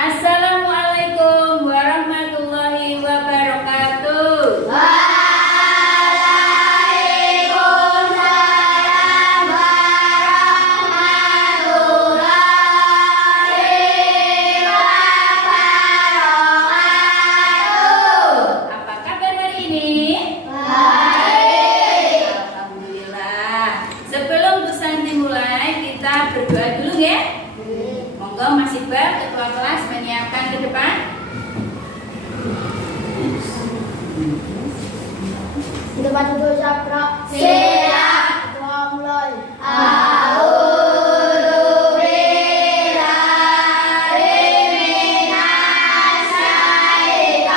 Assalamualaikum warahmatullahi wabarakatuh. Waalaikumsalam warahmatullahi wabarakatuh. Apa kabar hari ini? Baik. Alhamdulillah. Sebelum Bu Santi mulai, kita berdoa dulu ya. Monggo Mas Iqbal, ketua kelas, menyiapkan ke depan. Di tempat duduk Sapra. Siap. Ketua mulai. A'udzu billahi minasy syaithanir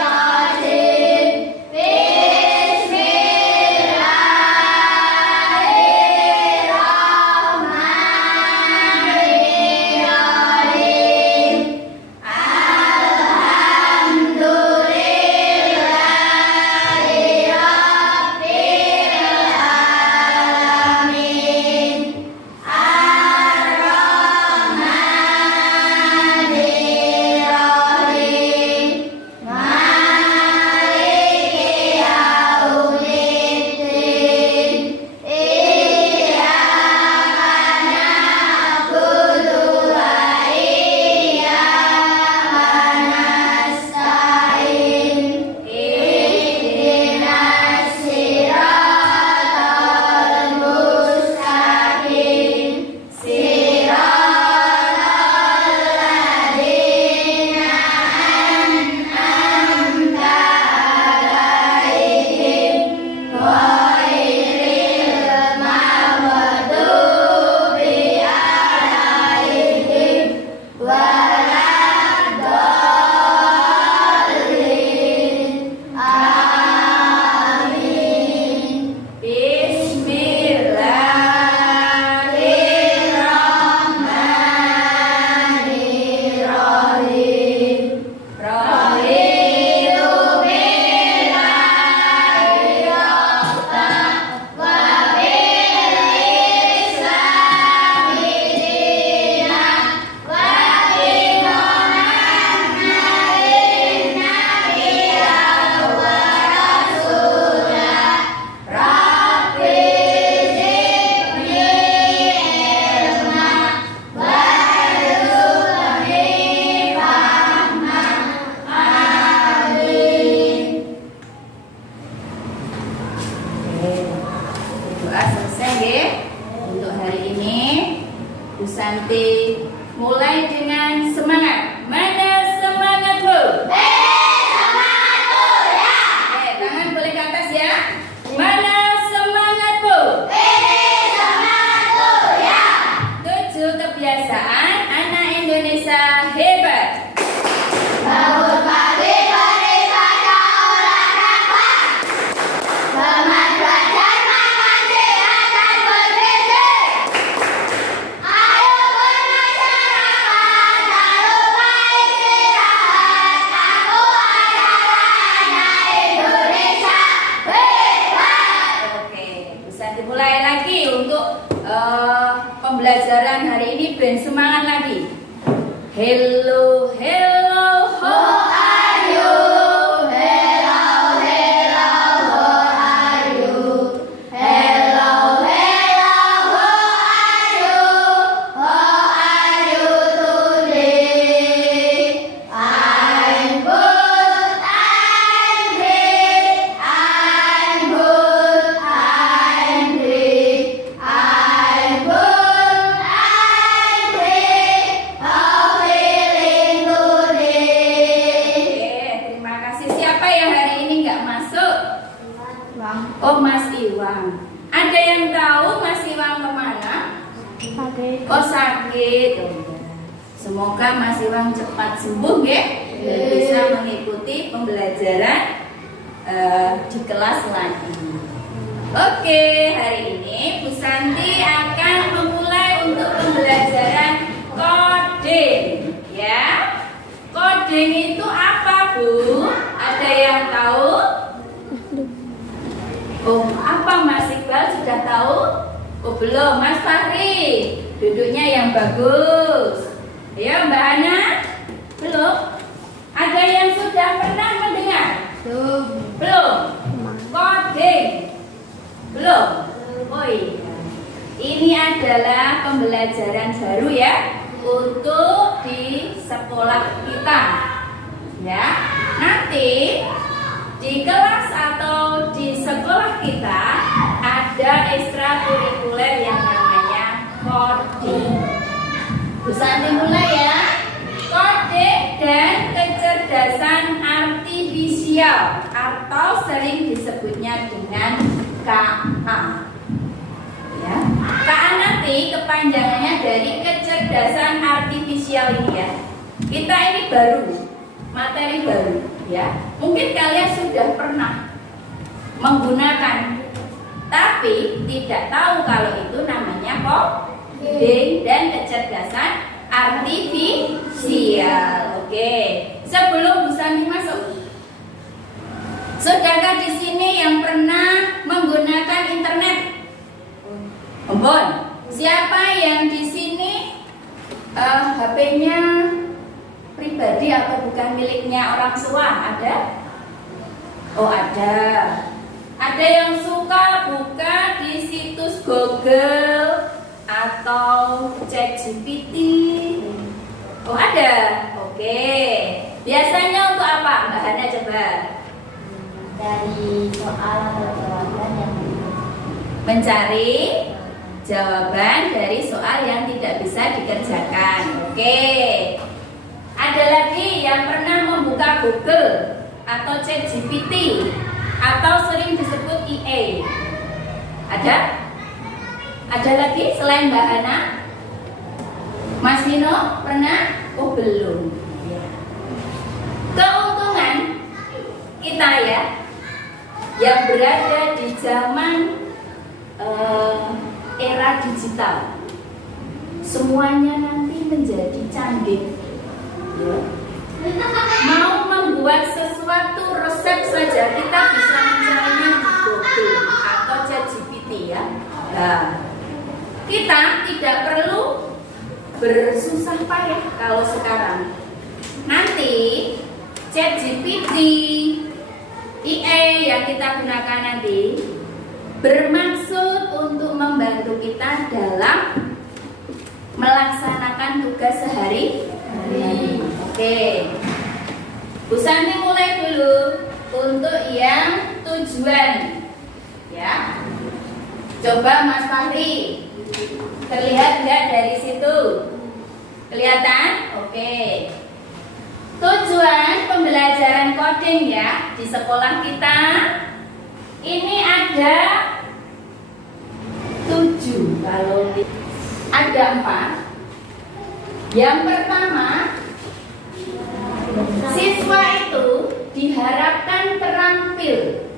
rajim. Bismillahirrahmanirrahim. Alhamdulillahi rabbil alamin. Ar-Rahmanir-Rahim. Maliki yaumiddin. Iyyaka na'budu wa iyyaka nasta'in. Ihdinas siratal mustaqim. Siratal ladzina an'amta 'alaihim ghairil maghdubi 'alaihim waladdallin. Amin. Bismillahirrahmanirrahim. Raditu billahi rabban wa bil islami dinan wa bi Muhammadin nabiyyan wa rasulah. Rabbi zidni ilma warzuqni fahma. Amin. Doa selesai ya. Untuk hari ini Bu Santi mulai dengan semangat. Mana semangatmu? Oke, tangan boleh ke atas ya. Mana semangatmu? 7 kebiasaan anak Indonesia hebat. Bangun pagi beribadah olahraga. Semangat belajar makan sehat dan bergizi. Ayo bermasyarakat, tak lupa istirahat. Aku adalah anak Indonesia hebat. Oke, bisa dimulai lagi untuk pembelajaran hari ini. Ben semangat lagi. Hello, hello, How are you? Hello, hello, how are you? Hello, hello, how are you? How are you today? I'm good, I'm great. I'm good, I'm great. I'm good, I'm great. How feeling today? Oke, terima kasih. Siapa yang hari ini nggak masuk? Oh, Mas Iwang. Ada yang tahu Mas Iwang kemana? Oh, sakit. Oh, iya. Semoga Mas Iwang cepat sembuh ya, dan bisa mengikuti pembelajaran di kelas lagi. Oke, hari ini Bu Santi akan memulai untuk pembelajaran coding. Ya, coding itu apa, Bu? Ada yang tahu? Oh, apa Mas Iqbal sudah tahu? Oh, belum. Mas Fahri, duduknya yang bagus. Belum? Oh iya. Ini adalah pembelajaran baru ya untuk di sekolah kita. Ya. Nanti di kelas atau di sekolah kita ada ekstrakurikuler yang namanya coding. Bisa dimulai ya. Coding dan kecerdasan artifisial atau sering disebutnya dengan KA. Ya. KA nanti kepanjangannya dari kecerdasan artifisial ini ya. Kita ini baru, materi baru ya. Mungkin kalian sudah pernah menggunakan, tapi tidak tahu kalau itu namanya coding dan kecerdasan artifisial. Oke. Sebelum bisa masuk, sudahkah di sini yang pernah menggunakan internet? Ampun. Siapa yang di sini HP-nya pribadi atau bukan miliknya orang tua? Ada? Oh ada. Ada yang suka buka di situs Google atau ChatGPT? Oh ada. Oke. Biasanya untuk apa? Mbak Hana coba. Dari soal atau jawaban yang Mencari jawaban dari soal yang tidak bisa dikerjakan. Oke. Ada lagi yang pernah membuka Google atau ChatGPT atau sering disebut IA? Ada? Ada lagi selain Mbak Hana? Mas Nino pernah? Oh belum. Keuntungan kita ya yang berada di zaman era digital, semuanya nanti menjadi canggih ya. Mau membuat sesuatu resep saja kita bisa mencarinya di Google atau ChatGPT ya. Nah, kita tidak perlu bersusah payah kalau sekarang. Nanti ChatGPT, IA yang kita gunakan nanti bermaksud untuk membantu kita dalam melaksanakan tugas sehari-hari. Oke. Bu Santi mulai dulu untuk yang tujuan. Ya. Coba Mas Fahri. Terlihat nggak dari situ? Kelihatan? Oke. Tujuan pembelajaran coding ya di sekolah kita ini ada 7. Kalau ada 4. Yang pertama, siswa itu diharapkan terampil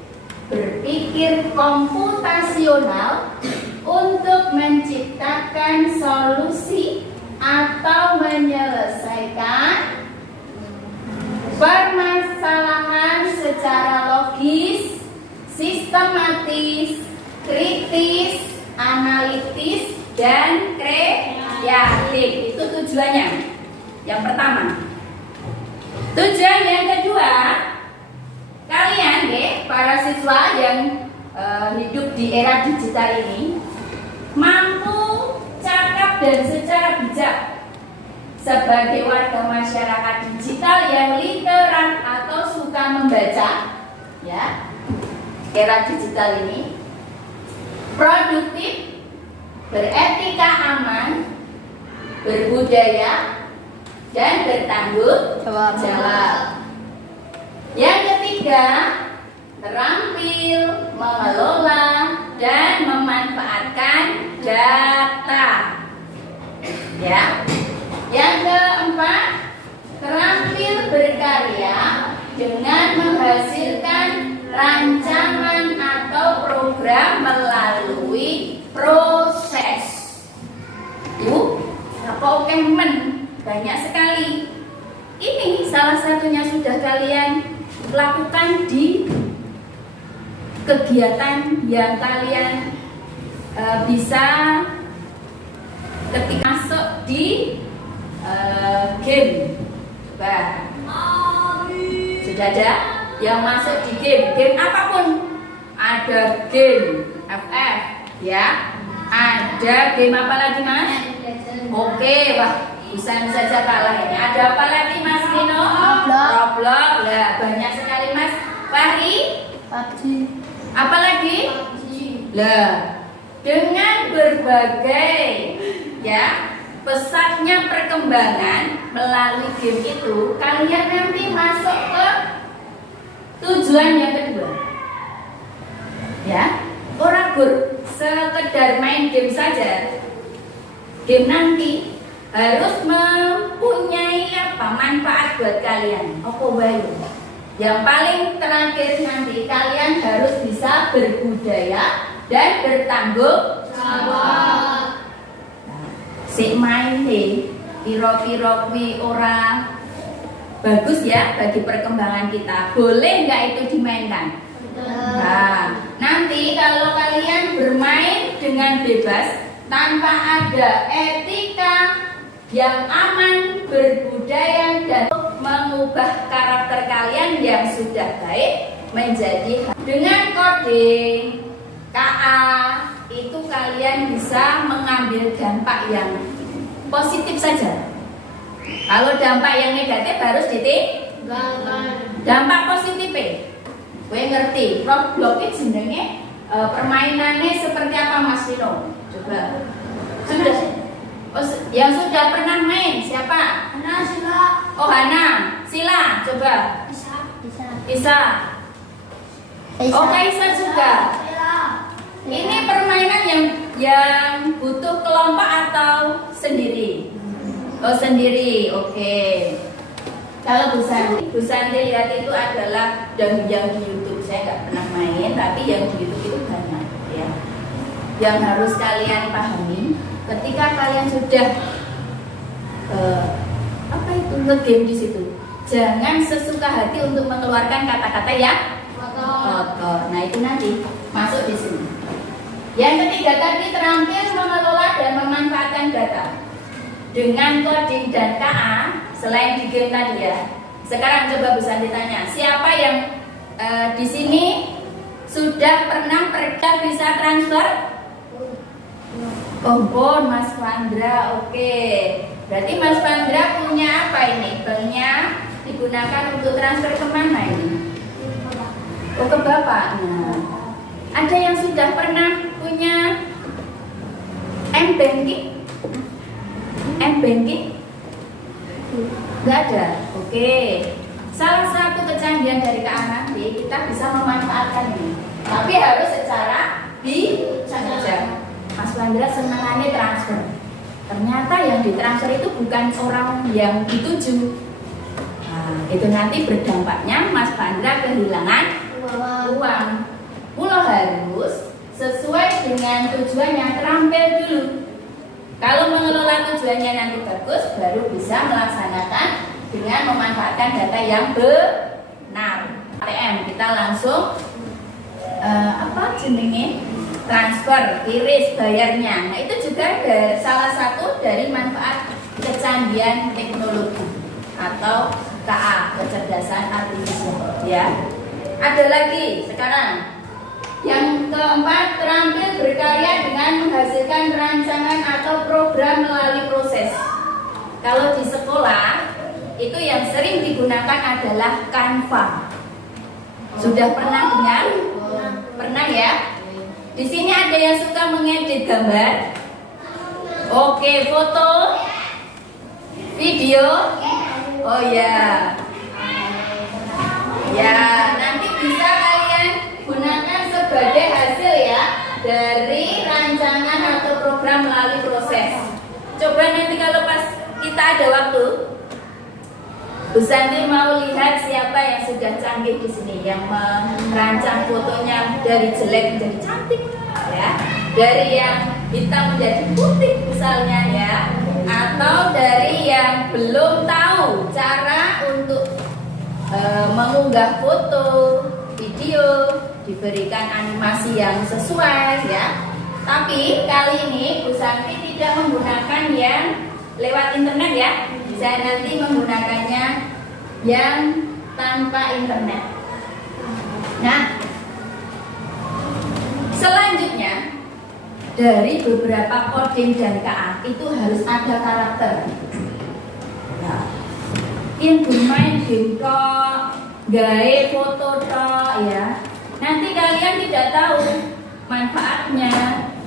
berpikir komputasional untuk menciptakan solusi atau menyelesaikan permasalahan secara logis, sistematis, kritis, analitis, dan kreatif. Itu tujuannya. Yang pertama. Tujuan yang kedua, kalian para siswa yang hidup di era digital ini mampu cakap dan secara bijak sebagai warga masyarakat digital yang literat atau suka membaca ya. Era digital ini produktif, beretika aman, berbudaya, dan bertanggung jawab. Yang ketiga, terampil mengelola dan memanfaatkan data. Ya. Yang keempat, terampil berkarya dengan menghasilkan rancangan atau program melalui proses. Pokemon banyak sekali. Ini salah satunya sudah kalian lakukan di kegiatan yang kalian bisa ketika masuk di game. Coba. Sudah ada yang masuk di game apapun. Ada game FF ya. Ada game apa lagi Mas? Oke, wah Busan saja kalah ini. Ada apa lagi Mas Lino? Roblox. Lah, banyak sekali Mas Fahri. PUBG. Apa lagi? Lah, dengan berbagai ya pesatnya perkembangan melalui game itu, kalian nanti masuk ke tujuan yang kedua. Ya, orang sekedar main game saja. Game nanti harus mempunyai manfaat buat kalian. Apa bayu? Yang paling terakhir nanti kalian harus bisa berbudaya dan bertanggung jawab. Si main nih, piro-piro kuwi ora bagus ya bagi perkembangan kita. Boleh nggak itu dimainkan? Nah, nanti kalau kalian bermain dengan bebas tanpa ada etika yang aman, berbudaya dan mengubah karakter kalian yang sudah baik menjadi dengan coding KA itu kalian bisa mengambil dampak yang positif saja. Kalau dampak yang negatif harus ditinggalkan. Dampak positif gue ngerti. Roblox itu sebenarnya permainannya seperti apa Mas Lino? Coba. Sudah. Oh, yang sudah pernah main siapa? Hana, Sila. Oh Hana, Sila, coba. Isa. Oh Kaisa juga. Ini permainan yang butuh kelompok atau sendiri? Oh sendiri, oke. Kalau Bu Santi lihat itu adalah yang di YouTube, saya nggak pernah main, tapi yang di YouTube itu banyak ya. Yang harus kalian pahami, ketika kalian sudah ngegame di situ, jangan sesuka hati untuk mengeluarkan kata-kata yang kotor. Nah itu nanti masuk di sini. Yang ketiga tadi terampil mengelola dan memanfaatkan data dengan coding dan KA selain di game tadi ya. Sekarang coba Bu Santi tanya, siapa yang di sini sudah pernah bisa transfer? Oh, Mas Pandra, oke. Berarti Mas Pandra punya apa ini? Banknya digunakan untuk transfer kemana ini? Oh, ke Bapak. Nah, ada yang sudah pernah punya M-Banking? M-Banking? Nggak ada. Oke. Salah satu kecanggihan dari KA kita bisa memanfaatkan ini. Tapi harus secara bijak. Mas Pandra senangannya transfer. Ternyata yang ditransfer itu bukan orang yang dituju. Nah, itu nanti berdampaknya Mas Pandra kehilangan uang. Pulau harus sesuai dengan tujuan yang terampil dulu. Kalau mengelola tujuannya nanti bagus, baru bisa melaksanakan dengan memanfaatkan data yang benar. ATM kita langsung transfer, kiris bayarnya. Nah itu juga salah satu dari manfaat kecanggihan teknologi atau KA, kecerdasan artifisial ya. Ada lagi sekarang yang keempat, terampil berkarya dengan menghasilkan rancangan atau program melalui proses. Kalau di sekolah itu yang sering digunakan adalah Canva. Sudah pernah dengar? Pernah ya? Di sini ada yang suka mengedit gambar. Oke, foto, video. Oh ya. Ya, nanti bisa kalian gunakan sebagai hasil ya dari rancangan atau program melalui proses. Coba nanti kalau pas kita ada waktu, Bu Santi mau lihat siapa yang sudah canggih di sini, yang merancang fotonya dari jelek menjadi cantik, ya, dari yang hitam menjadi putih misalnya ya, atau dari yang belum tahu cara untuk mengunggah foto, video, diberikan animasi yang sesuai ya. Tapi kali ini Bu Santi tidak menggunakan yang lewat internet ya. Saya nanti menggunakannya yang tanpa internet. Nah, Selanjutnya, dari beberapa coding dan KA itu harus ada karakter. Nah, yang bermain game tok, gawe foto tok ya. Nanti kalian tidak tahu manfaatnya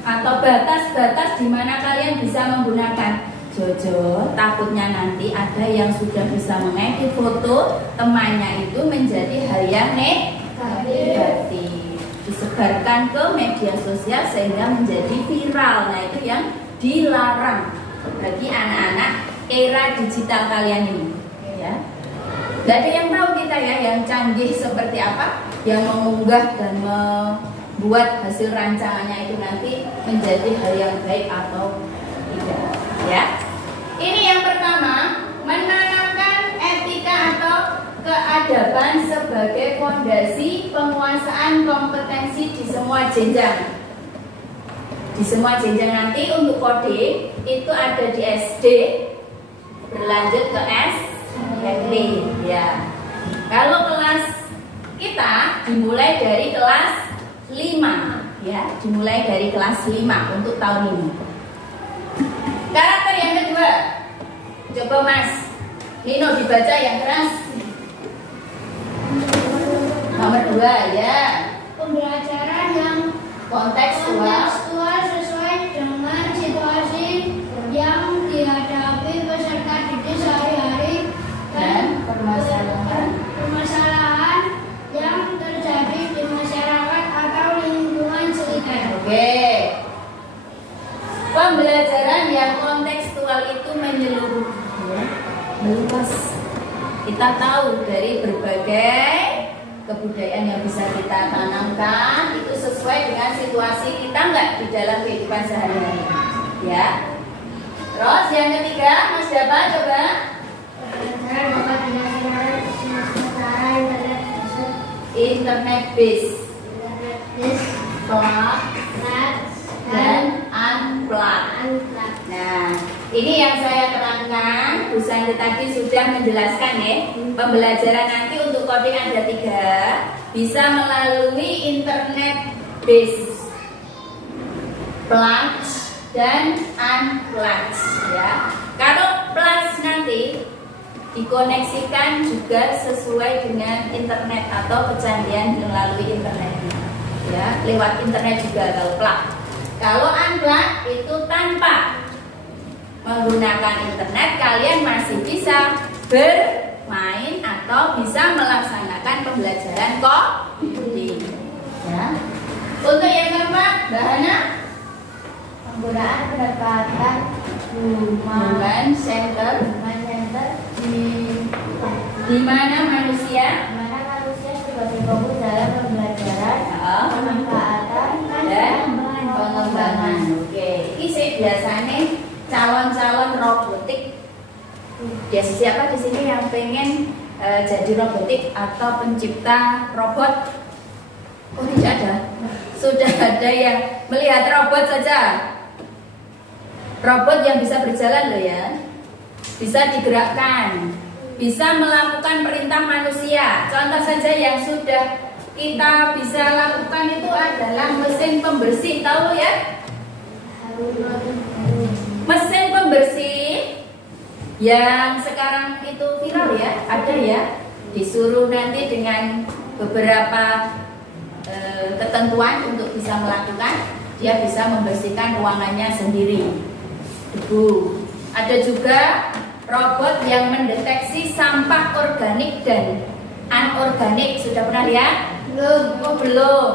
atau batas-batas di mana kalian bisa menggunakan. Jojo, takutnya nanti ada yang sudah bisa mengedit foto temannya itu menjadi hal yang negatif, disebarkan ke media sosial sehingga menjadi viral. Nah, itu yang dilarang bagi anak-anak era digital kalian ini, ya. Tidak ada yang tahu kita ya, yang canggih seperti apa, yang mengunggah dan membuat hasil rancangannya itu nanti menjadi hal yang baik atau tidak, ya. Ini yang pertama, menanamkan etika atau keadaban sebagai fondasi penguasaan kompetensi di semua jenjang. Di semua jenjang nanti untuk kode itu ada di SD, berlanjut ke SMP, ya. Kalau kelas kita dimulai dari kelas 5, ya, dimulai dari kelas 5 untuk tahun ini. Karakter yang kedua, coba Mas Nino dibaca yang keras. Nomor 2, ya. Pembelajaran yang Kontekstual sesuai dengan situasi yang dihadapi peserta didik sehari-hari dan permasalahan yang terjadi di masyarakat atau lingkungan sekitar. Oke. Pembelajaran yang kontekstual itu menyeluruh, ya, meluas. Kita tahu dari berbagai kebudayaan yang bisa kita tanamkan itu sesuai dengan situasi kita nggak di dalam kehidupan sehari-hari, ya. Terus yang ketiga, Mas Dapa coba. Internet base, plug dan unplug. Nah, ini yang saya terangkan. Bu Santi tadi sudah menjelaskan ya. Pembelajaran nanti untuk coding ada 3, bisa melalui internet base, plug dan unplug, ya. Kalau plug nanti dikoneksikan juga sesuai dengan internet atau kecanggihan melalui internet, ya, lewat internet juga kalau plug. Kalau unplug itu tanpa menggunakan internet, kalian masih bisa bermain atau bisa melaksanakan pembelajaran coding, ya. Untuk yang keempat, Bahana, Penggunaan pendekatan human center, di mana manusia sebagai fokus dalam pembelajaran, pemanfaatan, dan pengembangan. Oke, ini biasanya calon-calon robotik. Biasa siapa di sini yang pengen jadi robotik atau pencipta robot? Oh, tidak ada. Sudah ada yang melihat robot saja. Robot yang bisa berjalan loh ya, bisa digerakkan, bisa melakukan perintah manusia. Contoh saja yang sudah kita bisa lakukan itu adalah mesin pembersih, tahu ya? Mesin pembersih yang sekarang itu viral ya, ada ya. Disuruh nanti dengan beberapa ketentuan untuk bisa melakukan, dia bisa membersihkan ruangannya sendiri, debu. Ada juga robot yang mendeteksi sampah organik dan anorganik. Sudah pernah lihat? Belum. Oh, belum.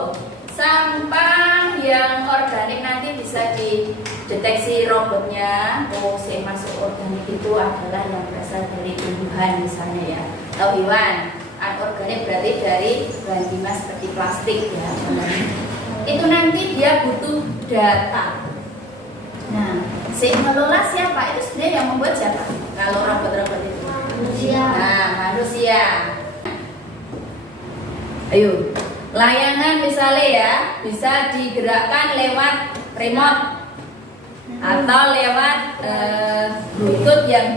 Sampah yang organik nanti bisa dideteksi robotnya. Oh, saya masuk organik itu adalah yang berasal dari tumbuhan misalnya ya, atau hewan. Anorganik berarti dari bahan kimia seperti plastik ya. Itu nanti dia butuh data. Nah, si mengelola siapa? Itu sebenarnya yang membuat siapa? Kalau robot-robot itu Manusia. Nah, manusia. Ayo, layangan misalnya ya bisa digerakkan lewat remote atau lewat Bluetooth yang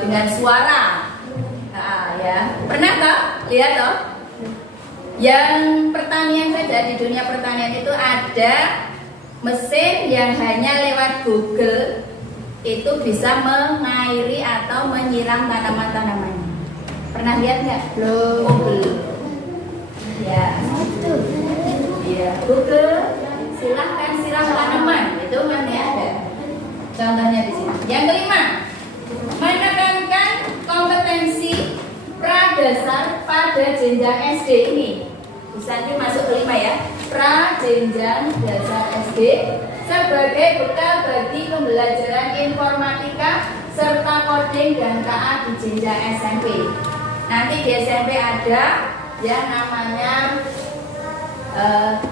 dengan suara. Nah, ya, pernah toh lihat toh? Yang pertanian saja, di dunia pertanian itu ada mesin yang hanya lewat Google itu bisa mengairi atau menyiram tanaman-tanaman. Pernah lihat nggak? Belum. Oh, belum. Ya. Ya, Google silahkan siram tanaman. Itu nanti ada. Contohnya di sini. Yang kelima, menekankan kompetensi pradasar pada jenjang SD ini. Bisa nanti masuk kelima ya. Jenjang dasar SD sebagai bekal bagi pembelajaran informatika serta coding dan KA di jenjang SMP. Nanti di SMP ada yang namanya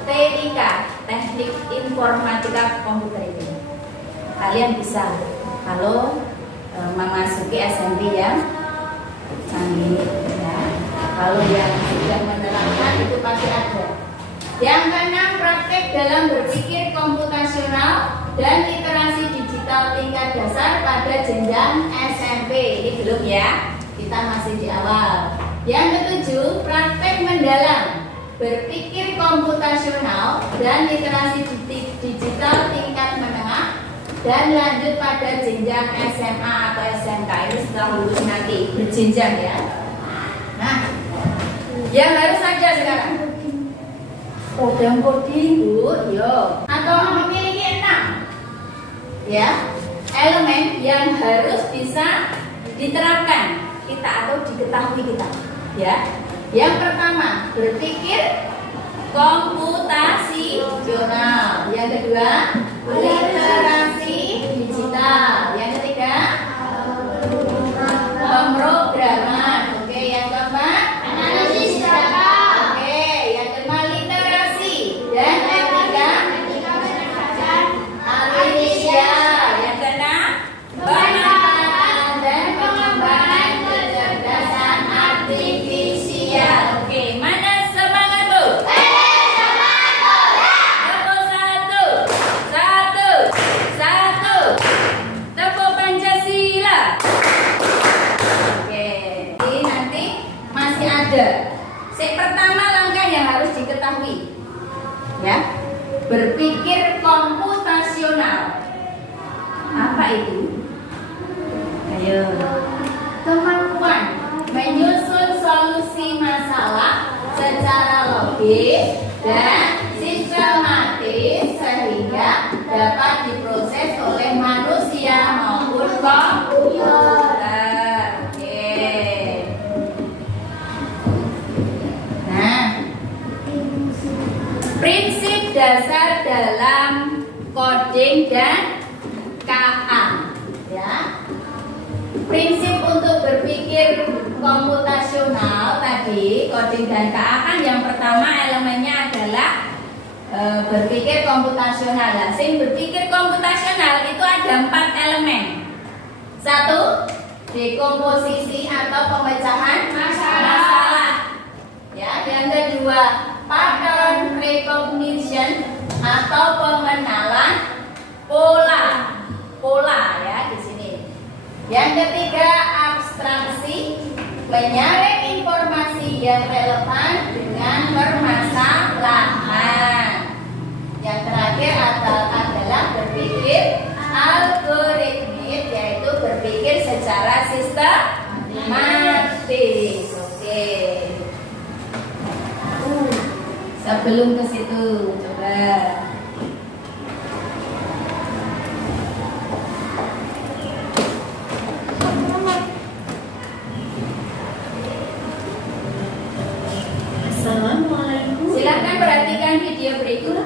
TIK, Teknik Informatika Komputer ini. Kalian bisa kalau memasuki SMP yang canggih ya. Kalau yang sudah menerapkan itu pasti ada. Yang keenam, praktek dalam berpikir komputasional dan literasi digital tingkat dasar pada jenjang SMP. Ini belum ya, kita masih di awal. Yang ketujuh, praktek mendalam berpikir komputasional dan literasi digital tingkat menengah dan lanjut pada jenjang SMA atau SMK. Ini setelah lulus nanti berjenjang ya. Nah, yang harus ada sekarang program coding Bu, yo, atau memiliki 6 ya elemen yang harus bisa diterapkan kita atau diketahui kita ya. Yang pertama, berpikir komputasional. Yang kedua, literasi digital. Yang ketiga, pemrograman. Oke, yang keempat, Analisis data. oke, yang kelima, literasi. Dan yang ketiga, artificial. Yang keenam, pemanfaatan dan pengembangan kecerdasan artifisial. Oke, mana semangat Bu? Tepuk satu. Tepuk Pancasila. Oke, ini nanti masih ada. Pertama langkah yang harus diketahui, ya, berpikir komputasional. Apa itu? Ayo, kemampuan menyusun solusi masalah secara logis dan sistematis sehingga dapat diproses oleh manusia maupun komputer. Oke. Nah, prinsip dasar dalam coding dan KA ya. Prinsip untuk berpikir komputasional tadi, coding dan KA kan yang pertama elemennya adalah berpikir komputasional. Nah, berpikir komputasional itu ada 4 elemen. 1, dekomposisi atau pemecahan masalah. Ya, yang kedua, pattern recognition atau pengenalan pola ya di sini. Yang ketiga, abstraksi, menyaring informasi yang relevan dengan permasalahan. Yang terakhir adalah berpikir algoritmik, yaitu berpikir secara sistematis. Oke. Sebelum ke situ, coba. Assalamualaikum. Silakan perhatikan video berikut.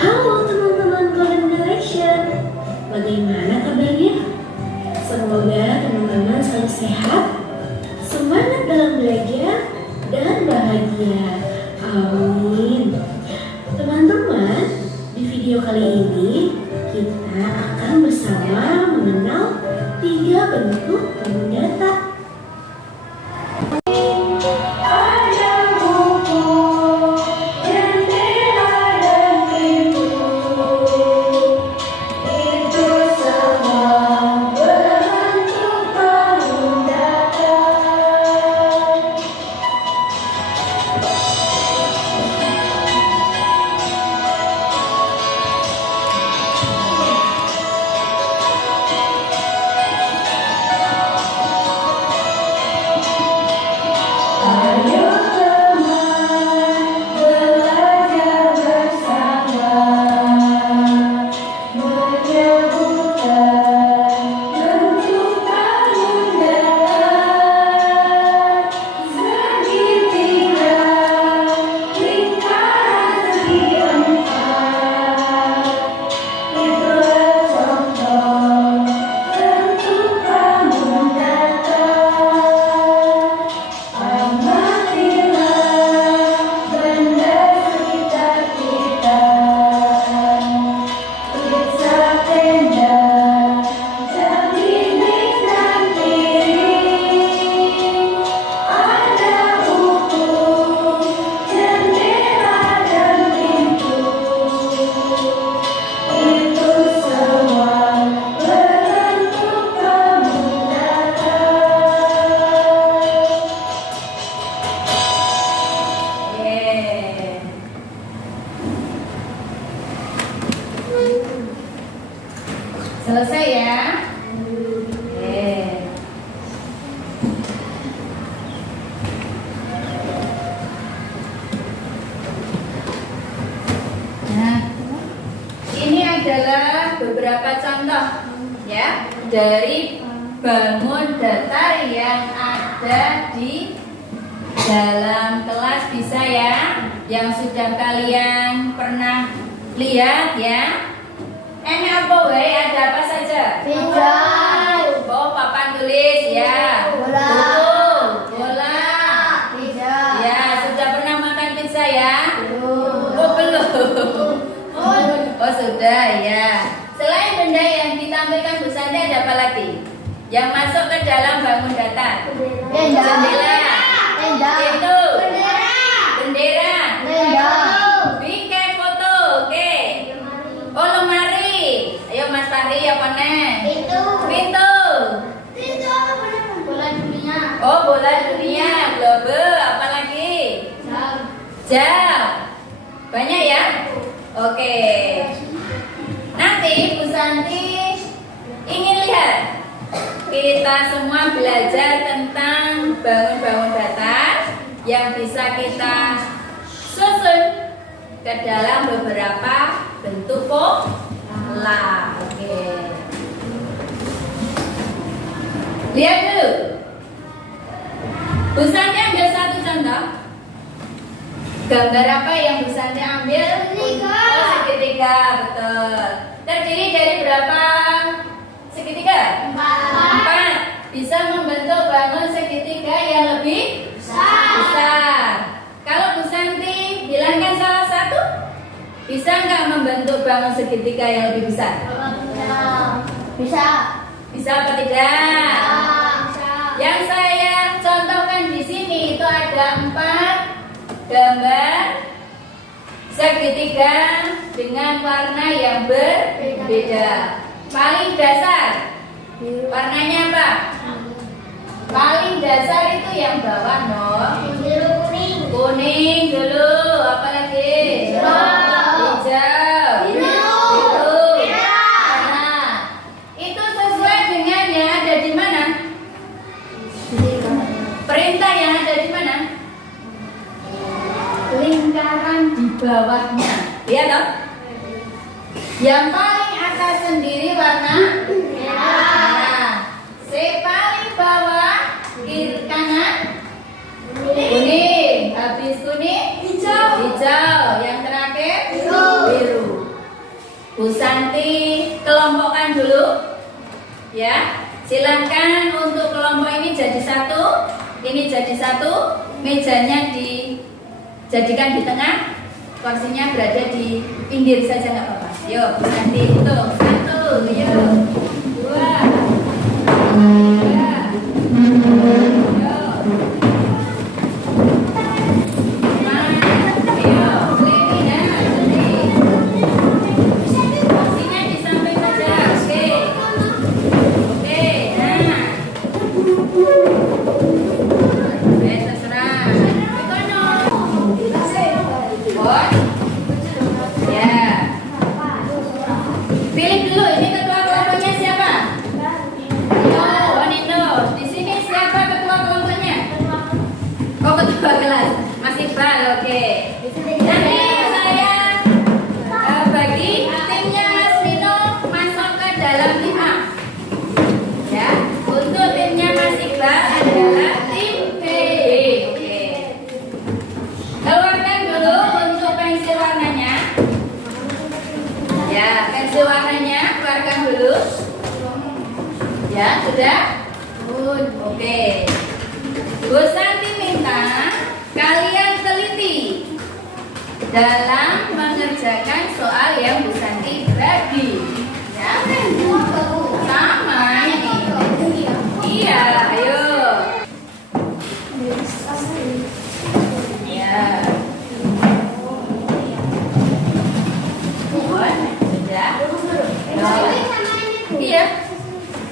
Halo teman-teman Golden Generation, bagaimana kabarnya? Semoga teman-teman selalu sehat, semangat dalam belajar, dan bahagia. Amin. Teman-teman, di video kali ini kita akan bersama mengenal 3 bentuk bangun data. bangun datar yang ada di dalam kelas bisa ya, yang sudah kalian pernah lihat ya. Ini apa weh? Ada apa saja? Hijau. Oh, papan tulis ya. Bola. Bola. Hijau. Ya, sudah pernah makan pizza ya? Belum. Oh, belum. Oh, sudah ya. Selain benda yang ditampilkan Bu Santi, ada apa lagi? Yang masuk ke dalam bangun datar. Tenda. Jendela. Tenda. Pintu. Bendera. Bendera. Tenda. Bikin foto. Oke. Oh, lemari. Ayo Mas Fahri, apa nih? Pintu. Pintu. Pintu apa benar? Bola dunia. Oh, bola dunia. Globe. Apa lagi? Jam. Jam. Banyak ya? Oke. Nanti Bu Santi ingin lihat kita semua belajar tentang bangun-bangun datar yang bisa kita susun ke dalam beberapa bentuk pola. Oke. Lihat dulu. Bu Santi ambil satu contoh. Gambar apa yang Bu Santi ambil? Segitiga. Oh, segitiga, betul. Terdiri dari berapa segitiga? 4. Bisa membentuk bangun segitiga yang lebih besar. Kalau Bu Santi bilangkan salah satu, bisa nggak membentuk bangun segitiga yang lebih besar? Bisa. Bisa apa tidak? Bisa. Yang saya contohkan di sini itu ada 4 gambar segitiga dengan warna yang berbeda. Paling dasar warnanya apa? Paling dasar itu yang bawah, no? Biru kuning. Kuning dulu, apa lagi? Hijau. Hijau. Biru. Merah. Nah, itu sesuai dengan yang ada di mana? Perintah yang ada di mana? Lingkaran di bawahnya. Lihat dong. Yang paling atas sendiri warna merah. Paling bawah kiri kanan kuning. Habis kuning hijau. Hijau. Yang terakhir biru. Bu Santi kelompokkan dulu. Ya. Silakan untuk kelompok ini jadi satu. Ini jadi satu. Mejanya dijadikan di tengah. Kursinya berada di pinggir saja nggak apa-apa. Yuk, Bu Santi hitung. 1, yuk. 2, 3, yuk. 4, ayo. Selipin ya, selipin. Kursinya di samping saja. Oke. Oke, nah. Terserah. Ikono. Oh. Ya. Pilih dulu, ini ketua kelompoknya siapa? Oh, Nino. Di sini siapa ketua kelompoknya? Oh, ketua kelas. Mas Iqbal, oke. Nanti saya bagi timnya Mas Nino masuk ke dalam tim A. Ya, untuk timnya Mas Iqbal adalah tim B. Oke. Keluarkan dulu untuk pensil warnanya. Ya, pensil warnanya keluarkan dulu. Ya, sudah? Good. Oke. Bu Santi minta kalian teliti dalam mengerjakan soal yang Bu Santi bagi. Ya, sama ini. Iya, ayo. Ya. Sudah. Iya.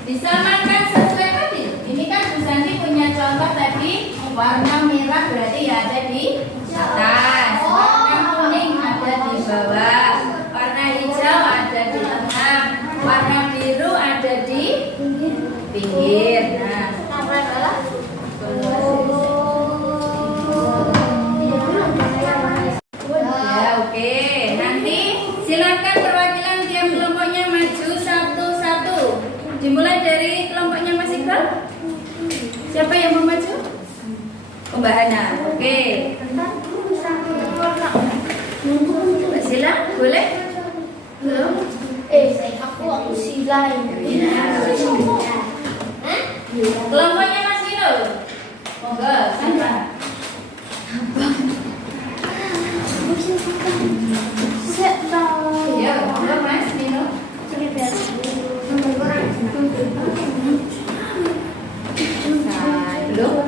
Disamakan sesuai tadi. Ini kan Bu Santi punya contoh tadi warna merah berarti ya ada di atas. Warna kuning ada di bawah. Warna hijau ada di tengah. Warna biru ada di pinggir. Nah. Ya, oke. Nanti silakan perwakilan tiap kelompoknya maju satu-satu. Dimulai dari kelompoknya Mas Iqbal. Siapa yang mau maju? Mbak Hana. Oke. Mbak Sila, boleh? Belum? Aku Sila ini. Kelompoknya Mas Vino. Monggo, siapa? Ya, monggo Mas Vino. Belum?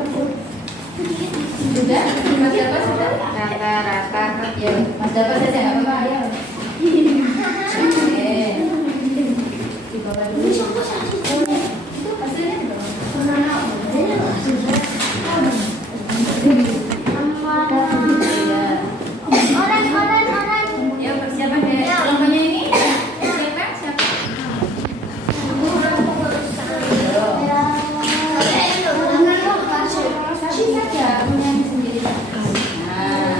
Sudah? Mas Dapat sudah? Raka, ya. Mas Dapat saja nggak apa-apa, ya. Oke. Di bawah dulu. Itu hasilnya di bawah. Ya, persiapan deh. Kelompoknya ini siapa? Siapa? Saja menyanyi sendiri. Nah,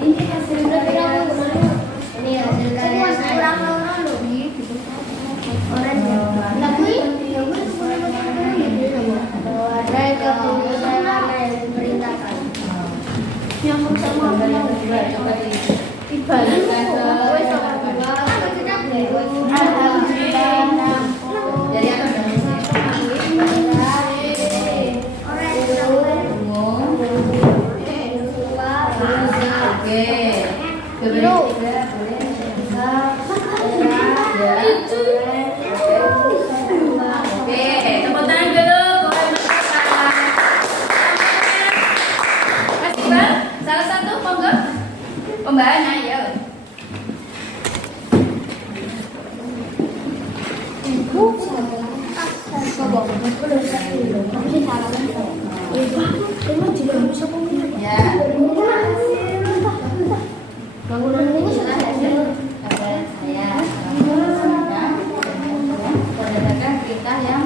ini hasilnya coba dari apa Oke. Oke, tepuk tangan dulu. Mas Iqbal, salah satu monggo. Pembahasannya ya. Ya. Bangunan ini sudah ada saya. Berdasarkan kita yang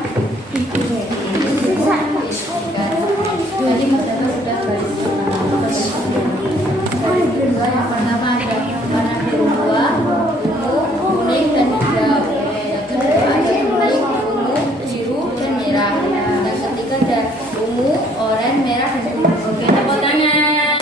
tadi Mas Dara sudah baris yang pertama ada warna biru tua, ungu, kuning dan hijau. Yang kedua ada kuning, ungu, biru dan merah. Yang ketiga ada ungu, oranye, merah dan biru. Oke, tepuk tangan.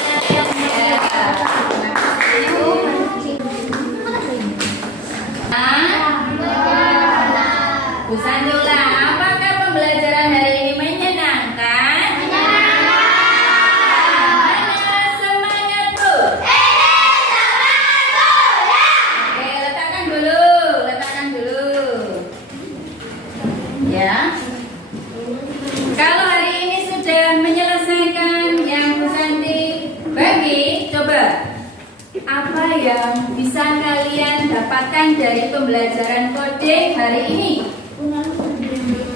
Bu Sanjula, apakah pembelajaran hari ini menyenangkan? Mana semangat Bu? Oke, letakkan dulu. Ya. Kalau hari ini sudah menyelesaikan yang Bu Santi bagi, coba apa yang bisa kalian dapatkan dari pembelajaran coding hari ini?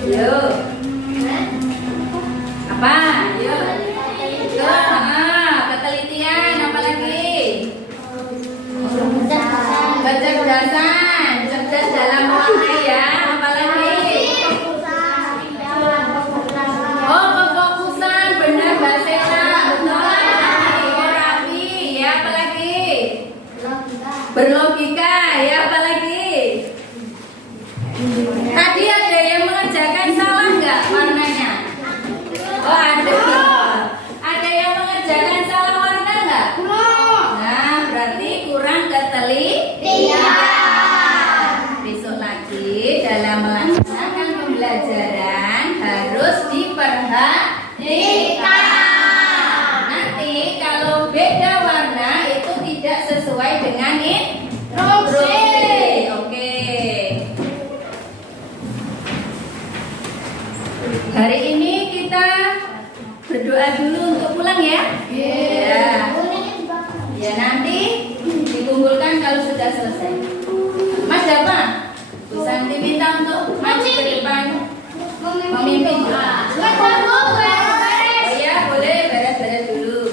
Yuk. Apa? Yuk. Ketelitian apa lagi? Kecerdasan, cerdas dalam memaknai ya. Apa lagi? Oh, kefokusan, benar Mbak Sela. Betul. Oh, rapi, ya apa lagi? Berlogika, ya apa lagi? Tadi ada yang mengerjakan salah nggak warnanya? Oh ada. Ada yang mengerjakan salah warna nggak? Nah berarti kurang ketelitian. Besok lagi dalam melaksanakan pembelajaran harus diperhatikan. Nanti kalau beda warna itu tidak sesuai dengan instruksi. Oke. Hari ini kita berdoa dulu untuk pulang ya. Ya. Ya nanti dikumpulkan kalau sudah selesai. Mas Dapa, Bu Santi minta untuk maju ke depan memimpin doa. Oh ya boleh beres-beres dulu.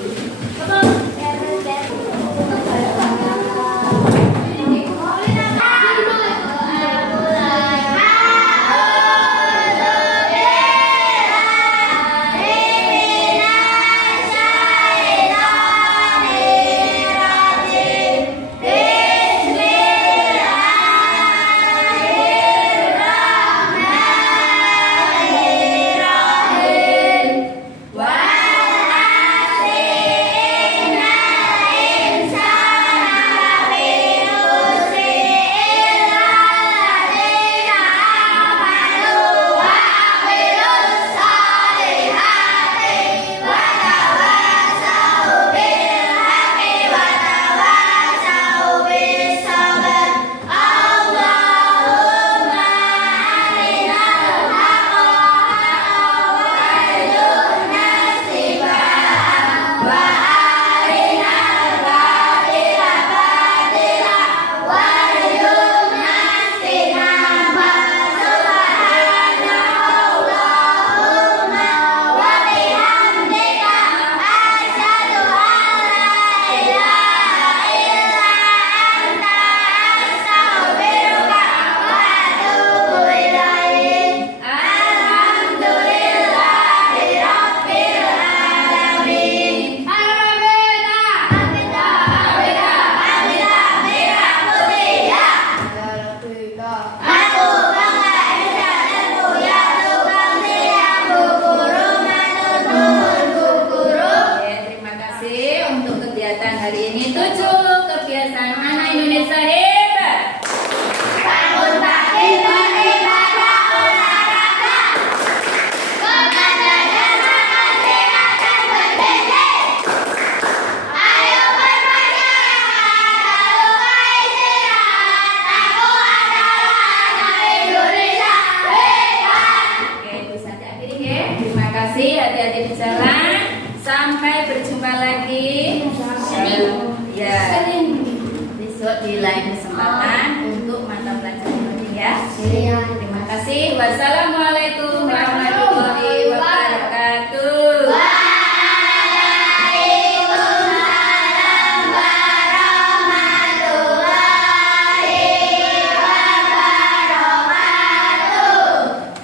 kegiatan hari ini. 7. Kebiasaan anak Indonesia hebat. Bangun pagi beribadah olahraga. Makan jajan makan sehat dan bergizi. Ayo bermasyarakat, lupa istirahat. Aku adalah anak Indonesia hebat. Oke, itu saja akhiri ya. Terima kasih, hati-hati di jalan. Sampai berjumpa lagi. Ya. Besok di lain kesempatan.